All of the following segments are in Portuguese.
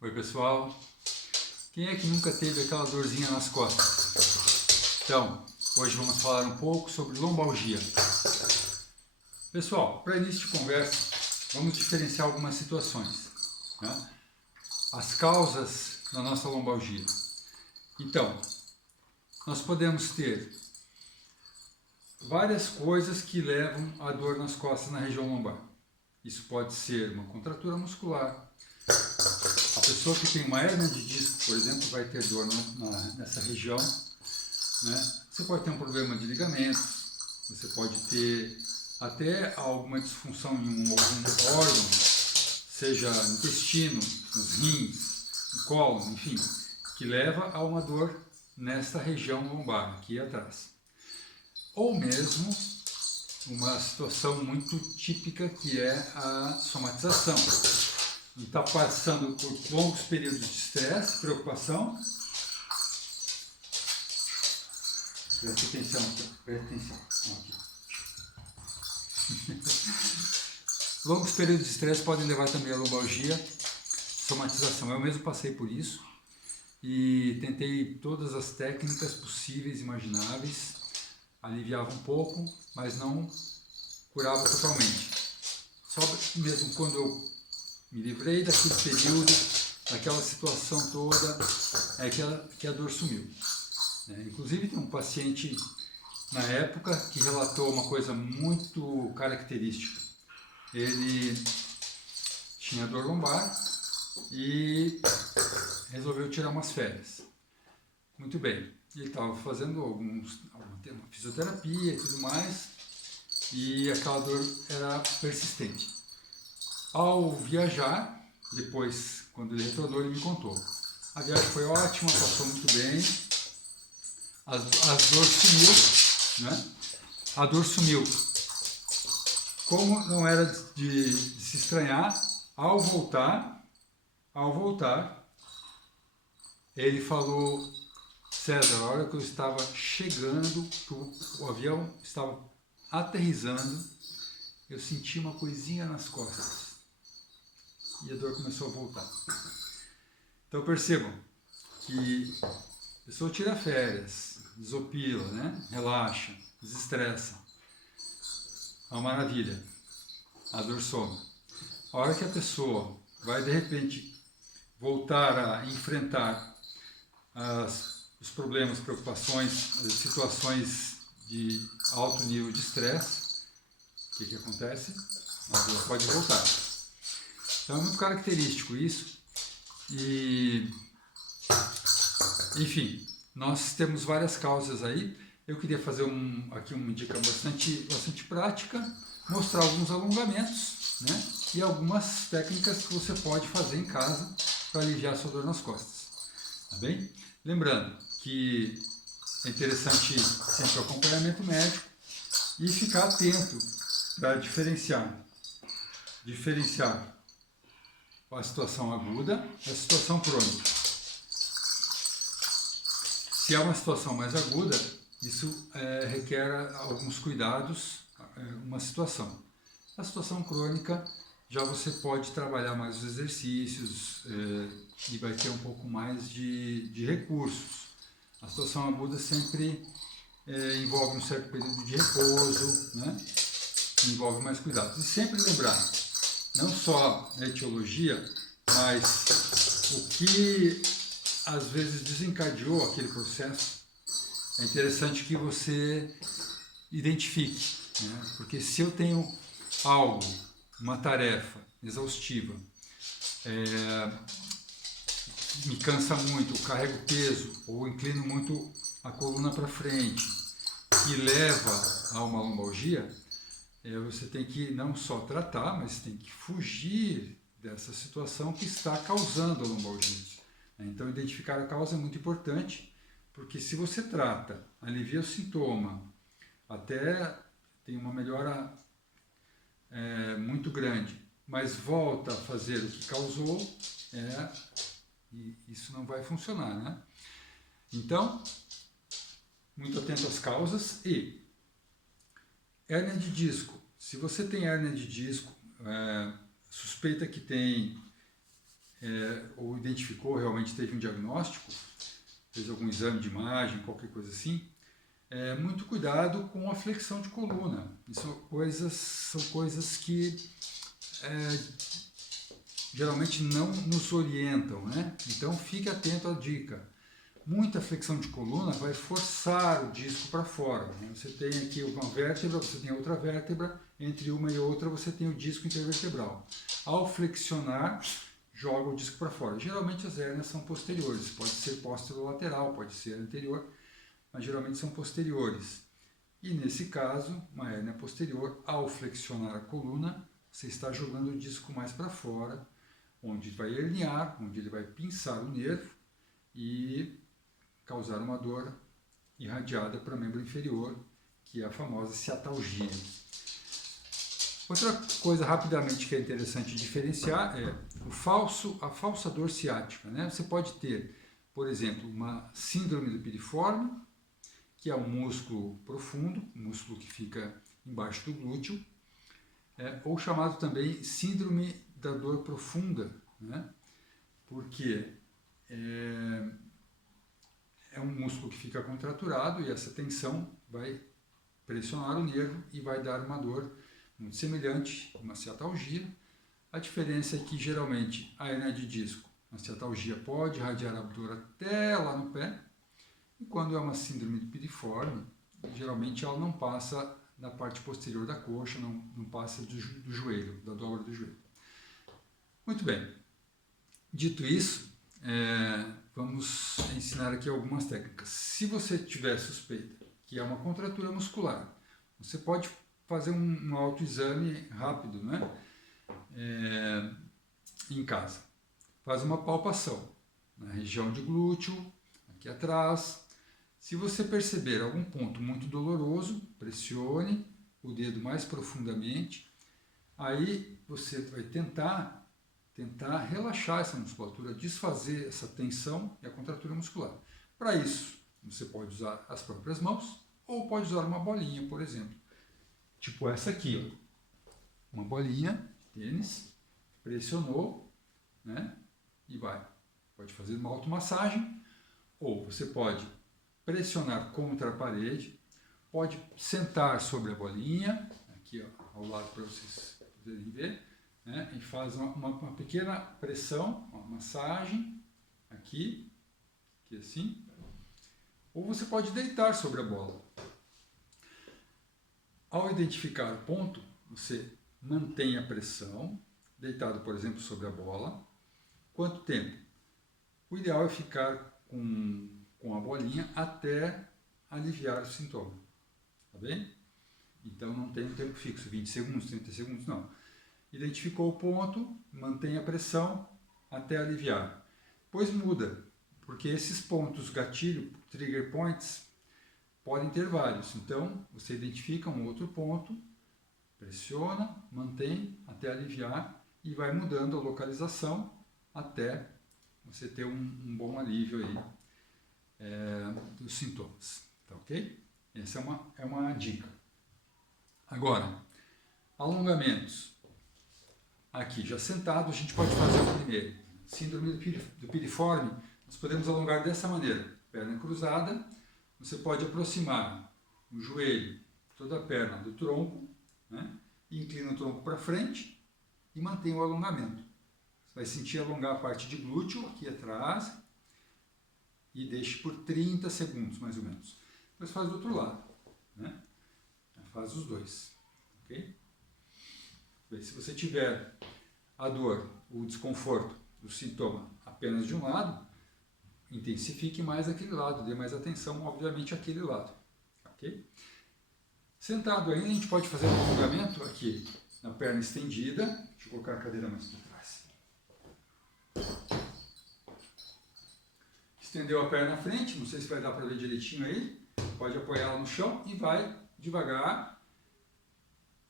Oi pessoal, quem é que nunca teve aquela dorzinha nas costas? Então, hoje vamos falar um pouco sobre lombalgia. Pessoal, para início de conversa, vamos diferenciar algumas situações, né? As causas da nossa lombalgia. Então, nós podemos ter várias coisas que levam à dor nas costas na região lombar. Isso pode ser uma contratura muscular. A pessoa que tem uma hérnia de disco, por exemplo, vai ter dor nessa região, né? Você pode ter um problema de ligamentos, você pode ter até alguma disfunção em algum órgão, seja no intestino, nos rins, no colo, enfim, que leva a uma dor nesta região lombar, aqui atrás. Ou mesmo uma situação muito típica que é a somatização. Está passando por longos períodos de estresse, preocupação. Preste atenção aqui, preste atenção. Aqui. Longos períodos de estresse podem levar também a lombalgia, somatização. Eu mesmo passei por isso e tentei todas as técnicas possíveis e imagináveis, aliviava um pouco, mas não curava totalmente. Só mesmo quando eu me livrei daquele período, daquela situação toda, é que a dor sumiu. Inclusive tem um paciente na época que relatou uma coisa muito característica. Ele tinha dor lombar e resolveu tirar umas férias. Muito bem, ele estava fazendo uma fisioterapia e tudo mais, e aquela dor era persistente. Ao viajar, depois, quando ele retornou, ele me contou. A viagem foi ótima, passou muito bem, a dor sumiu, né? A dor sumiu. Como não era de se estranhar, ao voltar, ele falou: César, a hora que eu estava chegando, o avião estava aterrissando, eu senti uma coisinha nas costas. E a dor começou a voltar. Então percebam que a pessoa tira férias, desopila, né? Relaxa, desestressa. É uma maravilha. A dor some. A hora que a pessoa vai de repente voltar a enfrentar os problemas, preocupações, as situações de alto nível de estresse, o que acontece? A dor pode voltar. Então é muito característico isso e, enfim, nós temos várias causas aí. Eu queria fazer aqui uma dica bastante prática, mostrar alguns alongamentos, né, e algumas técnicas que você pode fazer em casa para aliviar a sua dor nas costas, tá bem? Lembrando que é interessante sempre o acompanhamento médico e ficar atento para diferenciar a situação aguda e a situação crônica. Se é uma situação mais aguda, isso requer alguns cuidados, uma situação. A situação crônica, já você pode trabalhar mais os exercícios e vai ter um pouco mais de recursos. A situação aguda sempre envolve um certo período de repouso, né? Envolve mais cuidados. E sempre lembrar, não só a etiologia, mas o que às vezes desencadeou aquele processo. É interessante que você identifique, né? Porque se eu tenho algo, uma tarefa exaustiva, me cansa muito, carrego peso ou inclino muito a coluna para frente, que leva a uma lombalgia, você tem que não só tratar, mas tem que fugir dessa situação que está causando a lombalgia. Então, identificar a causa é muito importante, porque se você trata, alivia o sintoma, até tem uma melhora muito grande, mas volta a fazer o que causou, e isso não vai funcionar, né? Então, muito atento às causas. E hérnia de disco. Se você tem hérnia de disco, suspeita que tem ou identificou, realmente teve um diagnóstico, fez algum exame de imagem, qualquer coisa assim, muito cuidado com a flexão de coluna. Isso são coisas que geralmente não nos orientam, né? Então fique atento à dica. Muita flexão de coluna vai forçar o disco para fora, né? Você tem aqui uma vértebra, você tem outra vértebra, entre uma e outra você tem o disco intervertebral. Ao flexionar, joga o disco para fora. Geralmente as hérnias são posteriores, pode ser posterolateral, pode ser anterior, mas geralmente são posteriores. E nesse caso, uma hérnia posterior, ao flexionar a coluna, você está jogando o disco mais para fora, onde vai herniar, onde ele vai pinçar o nervo e causar uma dor irradiada para o membro inferior, que é a famosa ciatalgia. Outra coisa rapidamente que é interessante diferenciar é a falsa dor ciática, né? Você pode ter, por exemplo, uma síndrome do piriforme, que é um músculo profundo, um músculo que fica embaixo do glúteo, ou chamado também síndrome da dor profunda, né? Porque é um músculo que fica contraturado e essa tensão vai pressionar o nervo e vai dar uma dor muito semelhante a uma ciatalgia. A diferença é que geralmente a hérnia de disco, a ciatalgia pode irradiar a dor até lá no pé, e quando é uma síndrome do piriforme, geralmente ela não passa na parte posterior da coxa, não passa do joelho, da dobra do joelho. Muito bem, dito isso, vamos ensinar aqui algumas técnicas. Se você tiver suspeita que é uma contratura muscular, você pode fazer um autoexame rápido, né? Em casa. Faz uma palpação na região de glúteo, aqui atrás. Se você perceber algum ponto muito doloroso, pressione o dedo mais profundamente. Aí você vai tentar relaxar essa musculatura, desfazer essa tensão e a contratura muscular. Para isso, você pode usar as próprias mãos ou pode usar uma bolinha, por exemplo. Tipo essa aqui, ó. Uma bolinha de tênis, pressionou, né? E vai. Pode fazer uma automassagem, ou você pode pressionar contra a parede, pode sentar sobre a bolinha, aqui ó, ao lado para vocês poderem ver, né? E faz uma pequena pressão, uma massagem, aqui assim, ou você pode deitar sobre a bola. Ao identificar o ponto, você mantém a pressão, deitado, por exemplo, sobre a bola. Quanto tempo? O ideal é ficar com a bolinha até aliviar o sintoma. Tá bem? Então não tem um tempo fixo, 20 segundos, 30 segundos, não. Identificou o ponto, mantém a pressão até aliviar. Depois muda, porque esses pontos gatilho, trigger points, podem ter vários. Então, você identifica um outro ponto, pressiona, mantém até aliviar e vai mudando a localização até você ter um bom alívio aí dos sintomas. Tá ok? Essa é uma dica. Agora, alongamentos. Aqui, já sentado, a gente pode fazer o primeiro. Síndrome do piriforme, nós podemos alongar dessa maneira. Perna cruzada, você pode aproximar o joelho, toda a perna do tronco, né? E inclina o tronco para frente e mantém o alongamento. Você vai sentir alongar a parte de glúteo aqui atrás e deixe por 30 segundos, mais ou menos. Depois faz do outro lado, né? Faz os dois, ok? Bem, se você tiver a dor, o desconforto do sintoma apenas de um lado, intensifique mais aquele lado, dê mais atenção, obviamente, àquele lado, ok? Sentado ainda, a gente pode fazer um alongamento aqui na perna estendida. Deixa eu colocar a cadeira mais para trás. Estendeu a perna à frente, não sei se vai dar para ver direitinho aí. Pode apoiar ela no chão e vai devagar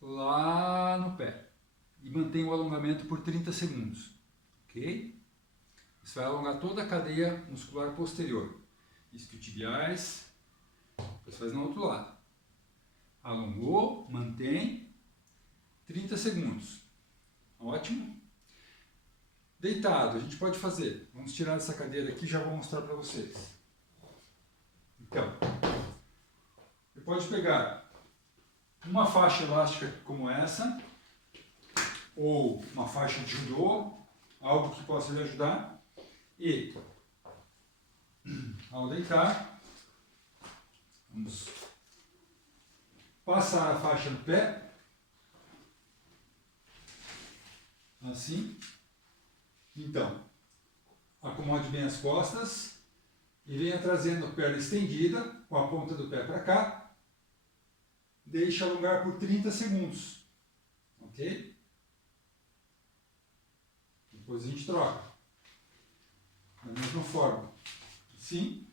lá no pé. E mantém o alongamento por 30 segundos, ok? Isso vai alongar toda a cadeia muscular posterior. Isquiotibiais. Depois faz no outro lado. Alongou, mantém, 30 segundos. Ótimo. Deitado, a gente pode fazer. Vamos tirar essa cadeira aqui e já vou mostrar para vocês. Então, você pode pegar uma faixa elástica como essa, ou uma faixa de judô, algo que possa lhe ajudar, e ao deitar, vamos passar a faixa no pé, assim. Então, acomode bem as costas e venha trazendo a perna estendida, com a ponta do pé para cá. Deixe alongar por 30 segundos, ok? Depois a gente troca, da mesma forma, assim,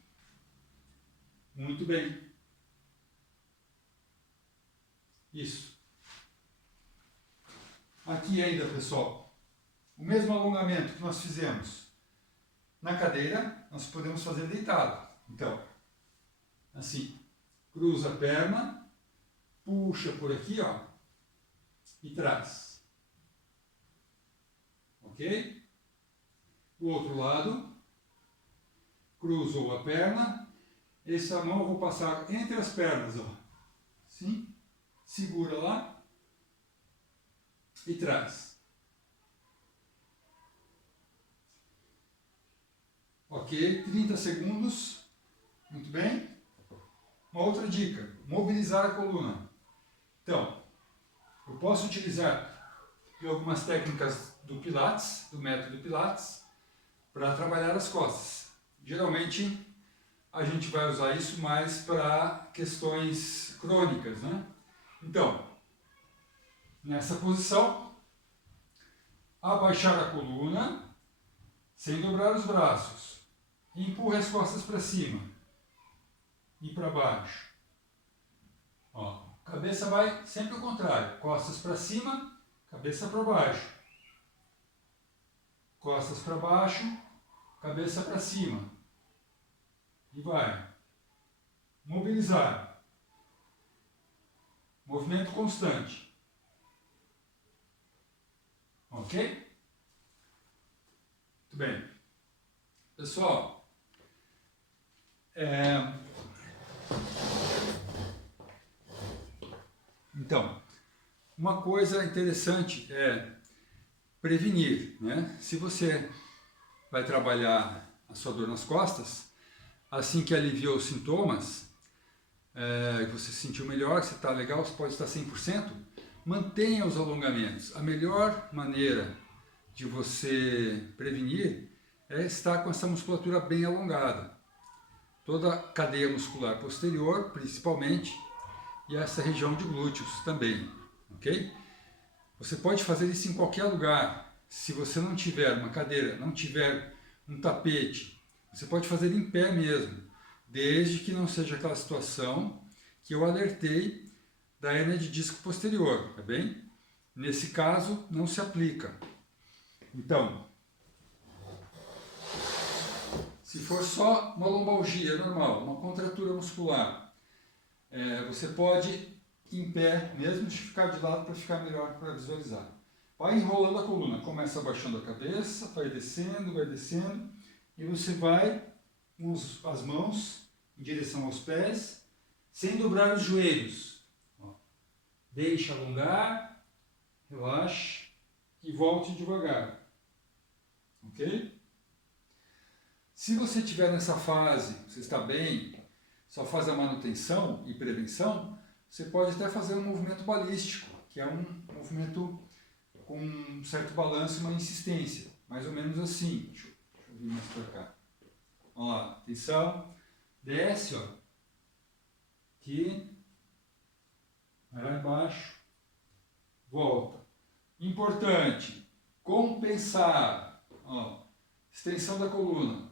muito bem, isso. Aqui ainda, pessoal, o mesmo alongamento que nós fizemos na cadeira, nós podemos fazer deitado. Então, assim, cruza a perna, puxa por aqui, ó, e traz. Ok? O outro lado, cruzou a perna, essa mão eu vou passar entre as pernas, ó, assim, segura lá e traz. Ok, 30 segundos, muito bem. Uma outra dica, mobilizar a coluna. Então, eu posso utilizar algumas técnicas do Pilates, do método Pilates, para trabalhar as costas. Geralmente, a gente vai usar isso mais para questões crônicas, né? Então, nessa posição, abaixar a coluna, sem dobrar os braços. Empurre as costas para cima e para baixo. Ó, cabeça vai sempre ao contrário. Costas para cima, cabeça para baixo. Costas para baixo, cabeça para cima. E vai. Mobilizar. Movimento constante. Ok? Muito bem. Pessoal, então, uma coisa interessante é prevenir, né? Se você vai trabalhar a sua dor nas costas, assim que aliviou os sintomas, que você se sentiu melhor, que você está legal, você pode estar 100%, mantenha os alongamentos. A melhor maneira de você prevenir é estar com essa musculatura bem alongada. Toda a cadeia muscular posterior, principalmente, e essa região de glúteos também, ok? Você pode fazer isso em qualquer lugar. Se você não tiver uma cadeira, não tiver um tapete, você pode fazer em pé mesmo, desde que não seja aquela situação que eu alertei da hérnia de disco posterior, tá bem? Nesse caso, não se aplica. Então, se for só uma lombalgia normal, uma contratura muscular, você pode em pé, mesmo de ficar de lado para ficar melhor para visualizar. Vai enrolando a coluna, começa abaixando a cabeça, vai descendo, e você vai com as mãos em direção aos pés, sem dobrar os joelhos. Ó. Deixa alongar, relaxe e volte devagar. Ok? Se você estiver nessa fase, você está bem, só faz a manutenção e prevenção, você pode até fazer um movimento balístico, que é um movimento com um certo balanço e uma insistência, mais ou menos assim. Deixa eu vir mais para cá. Vamos lá, atenção, desce, ó, aqui, vai lá embaixo, volta. Importante, compensar, ó, extensão da coluna.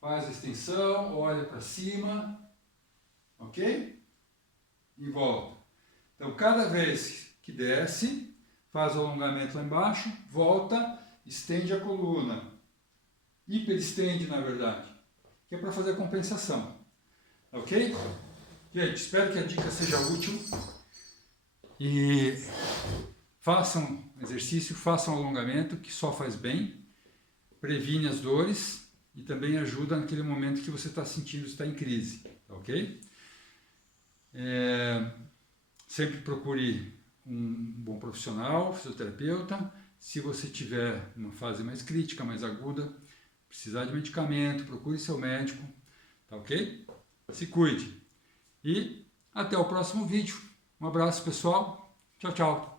Faz a extensão, olha para cima, ok? E volta. Então, cada vez que desce, faz o alongamento lá embaixo, volta, estende a coluna. Hiperestende, na verdade, que é para fazer a compensação. Ok? Gente, espero que a dica seja útil. E façam exercício, façam alongamento, que só faz bem, previne as dores e também ajuda naquele momento que você está sentindo estar em crise, ok? Sempre procure um bom profissional, fisioterapeuta. Se você tiver uma fase mais crítica, mais aguda, precisar de medicamento, procure seu médico, tá ok? Se cuide. E até o próximo vídeo. Um abraço, pessoal. Tchau, tchau.